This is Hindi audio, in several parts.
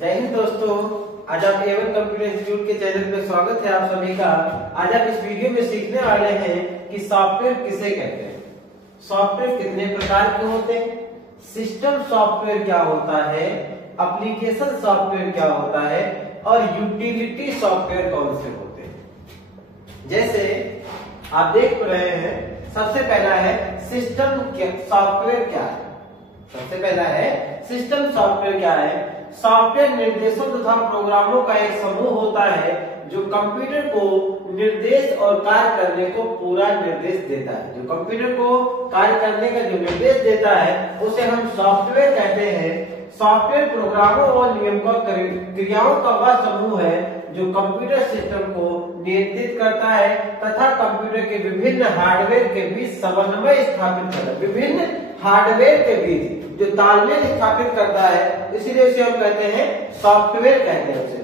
जय हिंद दोस्तों, आज आप A1 कंप्यूटर इंस्टीट्यूट के चैनल पे स्वागत है आप सभी का। आज आप इस वीडियो में सीखने वाले हैं कि सॉफ्टवेयर किसे कहते हैं, सॉफ्टवेयर कितने प्रकार के होते हैं, सिस्टम सॉफ्टवेयर क्या होता है, एप्लीकेशन सॉफ्टवेयर क्या होता है और यूटिलिटी सॉफ्टवेयर कौन से होते हैं। जैसे आप देख रहे हैं, सबसे पहला है सिस्टम सॉफ्टवेयर क्या है। सबसे पहला है सिस्टम सॉफ्टवेयर क्या है। सॉफ्टवेयर निर्देशों तथा प्रोग्रामों का एक समूह होता है जो कंप्यूटर को निर्देश और कार्य करने को पूरा निर्देश देता है। जो कंप्यूटर को कार्य करने का जो निर्देश देता है उसे हम सॉफ्टवेयर कहते हैं। सॉफ्टवेयर प्रोग्रामों और नियमों क्रियाओं का वह समूह है जो कंप्यूटर सिस्टम को नियंत्रित करता है तथा कंप्यूटर के विभिन्न हार्डवेयर के बीच समन्वय स्थापित करता है। विभिन्न हार्डवेयर के बीच जो तालमेल स्थापित करता है, इसीलिए उसे हम कहते हैं सॉफ्टवेयर कहते हैं। उसे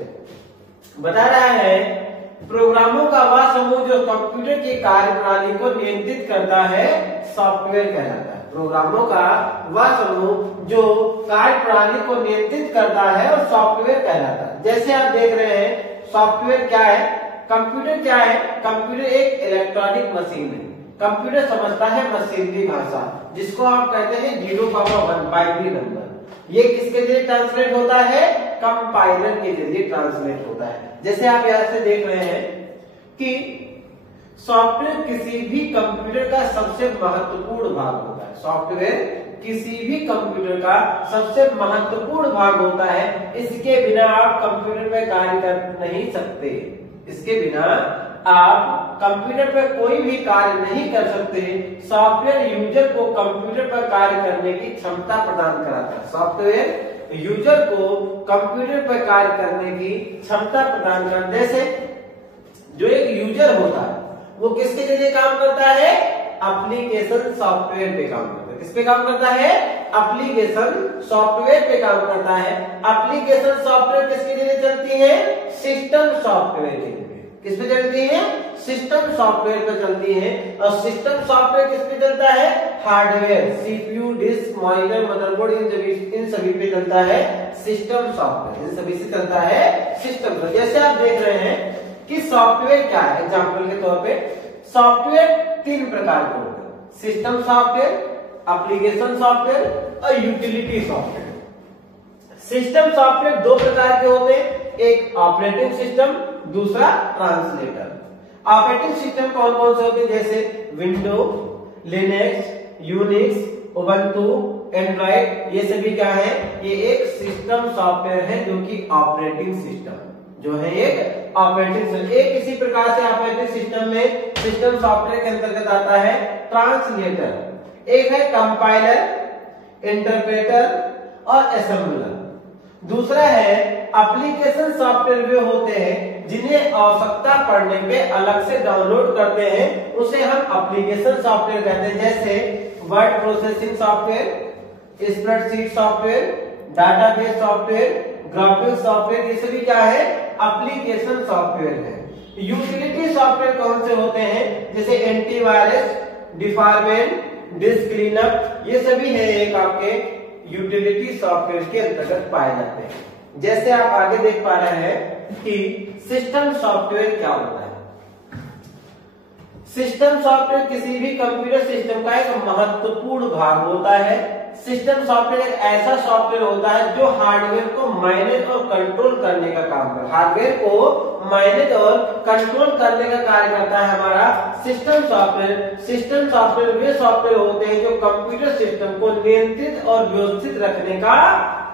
बता रहा है प्रोग्रामों का वह समूह जो कंप्यूटर की कार्यप्रणाली को नियंत्रित करता है, सॉफ्टवेयर कहलाता है। प्रोग्रामों का वह समूह जो कार्यप्रणाली को नियंत्रित करता है और सॉफ्टवेयर कहलाता है। जैसे आप देख रहे हैं सॉफ्टवेयर क्या है, कंप्यूटर क्या है। कंप्यूटर एक इलेक्ट्रॉनिक मशीन है। कंप्यूटर समझता है मशीनरी भाषा, जिसको आप कहते हैं 0,1 बाइनरी नंबर। ये किसके जरिए ट्रांसलेट होता है, कंपाइलर के जरिए ट्रांसलेट होता है। जैसे आप यहां से देख रहे हैं कि सॉफ्टवेयर किसी भी कंप्यूटर का सबसे महत्वपूर्ण भाग होता है। सॉफ्टवेयर किसी भी कंप्यूटर का सबसे महत्वपूर्ण भाग होता है। इसके बिना आप कंप्यूटर पे कार्य कर नहीं सकते। इसके बिना आप कंप्यूटर पर कोई भी कार्य नहीं कर सकते। सॉफ्टवेयर यूजर को कंप्यूटर पर कार्य करने की क्षमता प्रदान कराता है। सॉफ्टवेयर यूजर को कंप्यूटर पर कार्य करने की क्षमता प्रदान करता है। जैसे जो एक यूजर होता है वो किसके जरिए काम करता है, एप्लीकेशन सॉफ्टवेयर पे काम करता है। किस पे काम करता है, एप्लीकेशन सॉफ्टवेयर पे काम करता है। एप्लीकेशन सॉफ्टवेयर किसके जरिए चलती है, सिस्टम सॉफ्टवेयर के जरिए। किस पे चलती है, सिस्टम सॉफ्टवेयर पे चलती है। और सिस्टम सॉफ्टवेयर किस पे चलता है, hardware, CPU, disk, monitor, motherboard, इन सभी पे चलता है सिस्टम सॉफ्टवेयर। इन सभी से चलता है सिस्टम। जैसे आप देख रहे हैं कि सॉफ्टवेयर क्या है, एग्जांपल के तौर पे सॉफ्टवेयर 3 प्रकार के होते हैं, सिस्टम सॉफ्टवेयर, एप्लीकेशन सॉफ्टवेयर और यूटिलिटी सॉफ्टवेयर। सिस्टम सॉफ्टवेयर 2 प्रकार के होते हैं, एक ऑपरेटिंग सिस्टम, दूसरा ट्रांसलेटर। ऑपरेटिंग सिस्टम कौन कौन से होते हैं, जैसे window, Linux, Unix, Ubuntu, Android, ये सभी क्या है, ये एक सिस्टम सॉफ्टवेयर है जो कि ऑपरेटिंग सिस्टम जो है एक ऑपरेटिंग सिस्टम। एक इसी प्रकार से ऑपरेटिंग सिस्टम में सिस्टम सॉफ्टवेयर के अंतर्गत आता है ट्रांसलेटर। एक है कंपाइलर, इंटरप्रेटर और असेंबलर। दूसरा है एप्लीकेशन सॉफ्टवेयर वे होते हैं जिन्हें आवश्यकता पड़ने पे अलग से डाउनलोड करते हैं, उसे हम एप्लीकेशन सॉफ्टवेयर कहते हैं। जैसे word processing software, spreadsheet software, database software, graphics software, ये सभी क्या है, एप्लीकेशन सॉफ्टवेयर है। यूटिलिटी सॉफ्टवेयर कौन से होते हैं, जैसे एंटीवायरस, डिफॉर्मेंट, डिस्क क्लीनअप, ये सभी है एक आपके यूटिलिटी सॉफ्टवेयर के अंतर्गत पाए जाते हैं। जैसे आप आगे देख पा रहे हैं कि सिस्टम सॉफ्टवेयर क्या होता है। सिस्टम सॉफ्टवेयर किसी भी कंप्यूटर सिस्टम का एक महत्वपूर्ण भाग होता है। सिस्टम सॉफ्टवेयर एक ऐसा सॉफ्टवेयर होता है जो हार्डवेयर को मैनेज और कंट्रोल करने का काम करता है। हार्डवेयर को मैनेज और कंट्रोल करने का कार्य करता है हमारा सिस्टम सॉफ्टवेयर। सिस्टम सॉफ्टवेयर वे सॉफ्टवेयर होते हैं जो कंप्यूटर सिस्टम को नियंत्रित और व्यवस्थित रखने का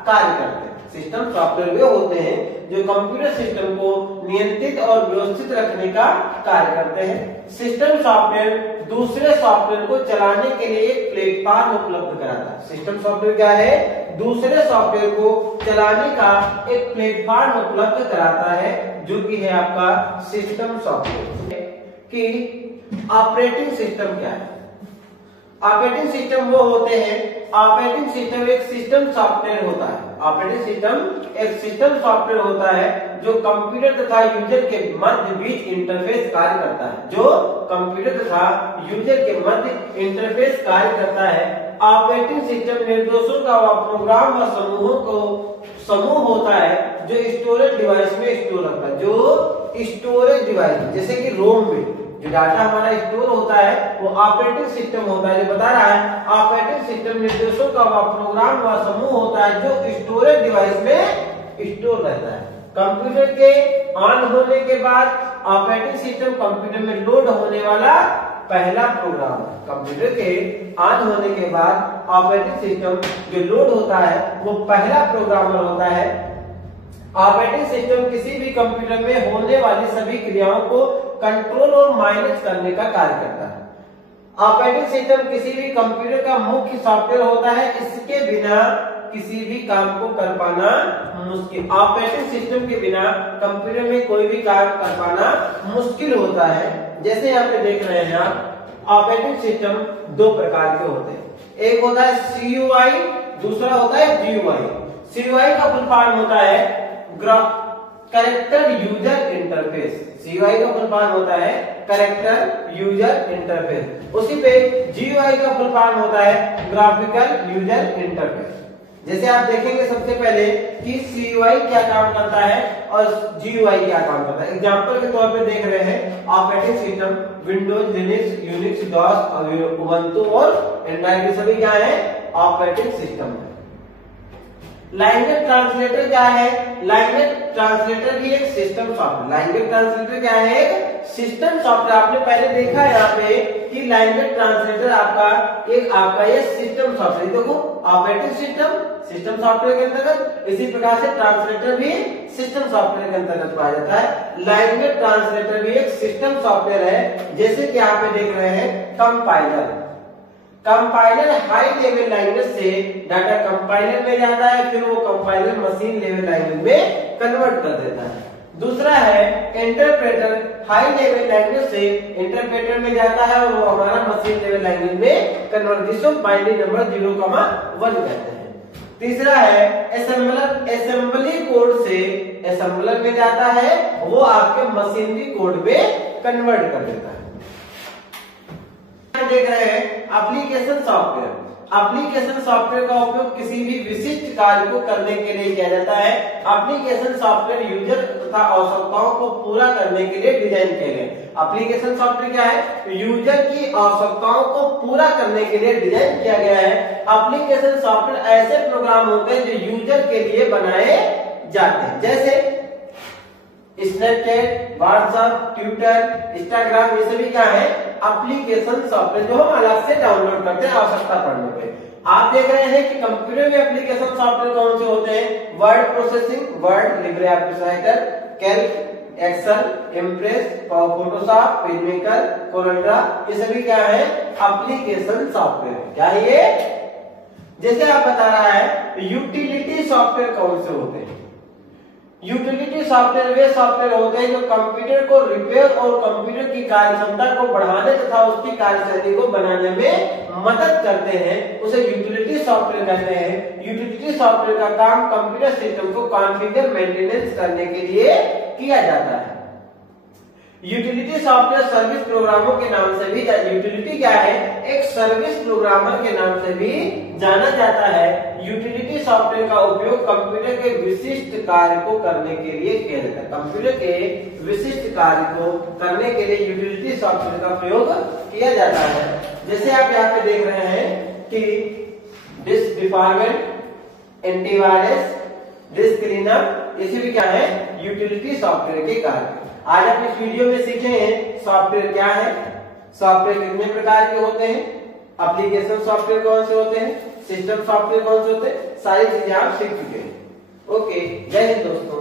कार्य करते हैं। सिस्टम सॉफ्टवेयर वे होते हैं जो कंप्यूटर सिस्टम को नियंत्रित और व्यवस्थित रखने का कार्य करते हैं। सिस्टम सॉफ्टवेयर दूसरे सॉफ्टवेयर को चलाने के लिए एक प्लेटफॉर्म उपलब्ध कराता है। सिस्टम सॉफ्टवेयर क्या है, दूसरे सॉफ्टवेयर को चलाने का एक प्लेटफॉर्म उपलब्ध कराता है, जो कि है आपका सिस्टम सॉफ्टवेयर। कि ऑपरेटिंग सिस्टम क्या है, ऑपरेटिंग सिस्टम वो होते हैं, ऑपरेटिंग सिस्टम एक सिस्टम सॉफ्टवेयर होता है। ऑपरेटिंग सिस्टम एक सिस्टम सॉफ्टवेयर होता है जो कंप्यूटर तथा यूजर के मध्य बीच इंटरफेस कार्य करता है। जो कंप्यूटर तथा यूजर के मध्य इंटरफेस कार्य करता है। ऑपरेटिंग सिस्टम निर्देशों का प्रोग्राम व समूह होता है जो स्टोरेज डिवाइस में स्टोर होता है, जो स्टोरेज डिवाइस जैसे कि रोम में जो डाटा हमारा स्टोर होता है वो ऑपरेटिंग सिस्टम होता है, जो बता रहा है ऑपरेटिंग सिस्टम निर्देशों का प्रोग्राम व समूह होता है जो स्टोरेज डिवाइस में स्टोर रहता है। कंप्यूटर के ऑन होने के बाद ऑपरेटिंग सिस्टम कंप्यूटर में लोड होने वाला पहला प्रोग्राम है। कंप्यूटर के ऑन होने के बाद ऑपरेटिंग सिस्टम जो लोड होता है वो पहला प्रोग्रामर होता है। ऑपरेटिंग सिस्टम किसी भी कंप्यूटर में होने वाली सभी क्रियाओं को कंट्रोल और मैनेज करने का कार्य करता है। ऑपरेटिंग सिस्टम किसी भी कंप्यूटर का मुख्य सॉफ्टवेयर होता है, इसके बिना किसी भी काम को कर पाना मुश्किल। ऑपरेटिंग सिस्टम के बिना कंप्यूटर में कोई भी काम कर पाना मुश्किल होता है। जैसे यहाँ पे देख रहे हैं आप, ऑपरेटिंग सिस्टम दो प्रकार के होते हैं, एक होता है CUI, दूसरा होता है GUI। CUI का फुल फॉर्म होता है कैरेक्टर यूजर इंटरफेस। CUI का फुल फॉर्म होता है कैरेक्टर यूजर इंटरफेस। उसी पे GUI का फुल फॉर्म होता है ग्राफिकल यूजर इंटरफेस। जैसे आप देखेंगे सबसे पहले कि CUI क्या काम करता है और GUI क्या काम करता है। एग्जांपल के तौर पे देख रहे हैं operating system Windows, Linux, Unix, DOS, Ubuntu और एंड्रॉइड सभी क्या है ऑपरेटिंग सिस्टम है। लैंग्वेज ट्रांसलेटर क्या है? लैंग्वेज ट्रांसलेटर भी एक सिस्टम सॉफ्टवेयर। लैंग्वेज ट्रांसलेटर क्या है? एक सिस्टम सॉफ्टवेयर। आपने पहले देखा है यहाँ पे कि लैंग्वेज ट्रांसलेटर आपका ये सिस्टम सॉफ्टवेयर। देखो ऑपरेटिंग सिस्टम सॉफ्टवेयर के अंतर्गत, इसी प्रकार से ट्रांसलेटर भी सिस्टम सॉफ्टवेयर के अंतर्गत पाया जाता है। लैंग्वेज ट्रांसलेटर भी एक सिस्टम सॉफ्टवेयर है। जैसे कि यहाँ पे देख रहे हैं कंपाइलर हाई लेवल लैंग्वेज से डाटा कंपाइलर में जाता है, फिर वो कंपाइलर मशीन लेवल लैंग्वेज में कन्वर्ट कर देता है। दूसरा है इंटरप्रेटर, हाई लेवल लैंग्वेज से इंटरप्रेटर में जाता है और वो हमारा मशीन लेवल लैंग्वेज में कन्वर्ट, जिसको बाइनरी नंबर 0,1 कहते हैं। तीसरा है असेंबलर, असेंबली कोड से असेंबलर में जाता है, वो आपके मशीनरी कोड में कन्वर्ट कर देता है। देख रहे हैं एप्लीकेशन सॉफ्टवेयर। एप्लीकेशन सॉफ्टवेयर का उपयोग किसी भी विशिष्ट कार्य को करने के लिए किया जाता है। एप्लीकेशन सॉफ्टवेयर यूजर तथा आवश्यकताओं को पूरा करने के लिए डिजाइन किए गए। एप्लीकेशन सॉफ्टवेयर क्या है? यूजर की आवश्यकताओं को पूरा करने के लिए डिजाइन किया गया है। एप्लीकेशन सॉफ्टवेयर ऐसे प्रोग्राम होते हैं जो यूजर के लिए बनाए जाते हैं, जैसे स्नैपचैट, व्हाट्सएप, ट्विटर, इंस्टाग्राम, ये सभी क्या है एप्लीकेशन सॉफ्टवेयर जो हम अलग से डाउनलोड करते हैं आवश्यकता पड़ने पे। आप देख रहे हैं कि कंप्यूटर में एप्लीकेशन सॉफ्टवेयर कौन से होते हैं? Word processing, Word, LibreOffice Writer, Calc, Excel, Impress, Photoshop, PageMaker, CorelDRAW, ये सभी क्या है एप्लीकेशन सॉफ्टवेयर। क्या है ये? जैसे आप बता रहा है यूटिलिटी सॉफ्टवेयर कौन से होते हैं? यूटिलिटी सॉफ्टवेयर वे सॉफ्टवेयर होते हैं जो कंप्यूटर को रिपेयर और कंप्यूटर की कार्य क्षमता को बढ़ाने तथा उसकी कार्यशैली को बनाने में मदद करते हैं, उसे यूटिलिटी सॉफ्टवेयर कहते हैं। यूटिलिटी सॉफ्टवेयर का काम कंप्यूटर सिस्टम को कॉन्फ़िगर मेंटेनेंस करने के लिए किया जाता है। यूटिलिटी सॉफ्टवेयर सर्विस प्रोग्रामों के नाम से भी, यूटिलिटी क्या है? एक सर्विस प्रोग्रामर के नाम से भी जाना जाता है। यूटिलिटी सॉफ्टवेयर का उपयोग कंप्यूटर के विशिष्ट कार्य को करने के लिए किया जाता है। कंप्यूटर के विशिष्ट कार्य को करने के लिए यूटिलिटी सॉफ्टवेयर का प्रयोग किया जाता है। जैसे आप यहाँ पे देख रहे हैं कि disk department, antivirus, disk cleanup, ये भी क्या है यूटिलिटी सॉफ्टवेयर के कार्य। आज आप इस वीडियो में सीखे हैं सॉफ्टवेयर क्या है, सॉफ्टवेयर कितने प्रकार के होते हैं, एप्लीकेशन सॉफ्टवेयर कौन से होते हैं, सिस्टम सॉफ्टवेयर कौन से होते हैं, सारी चीजें आप सीख चुके हैं। ओके, जय हिंद दोस्तों।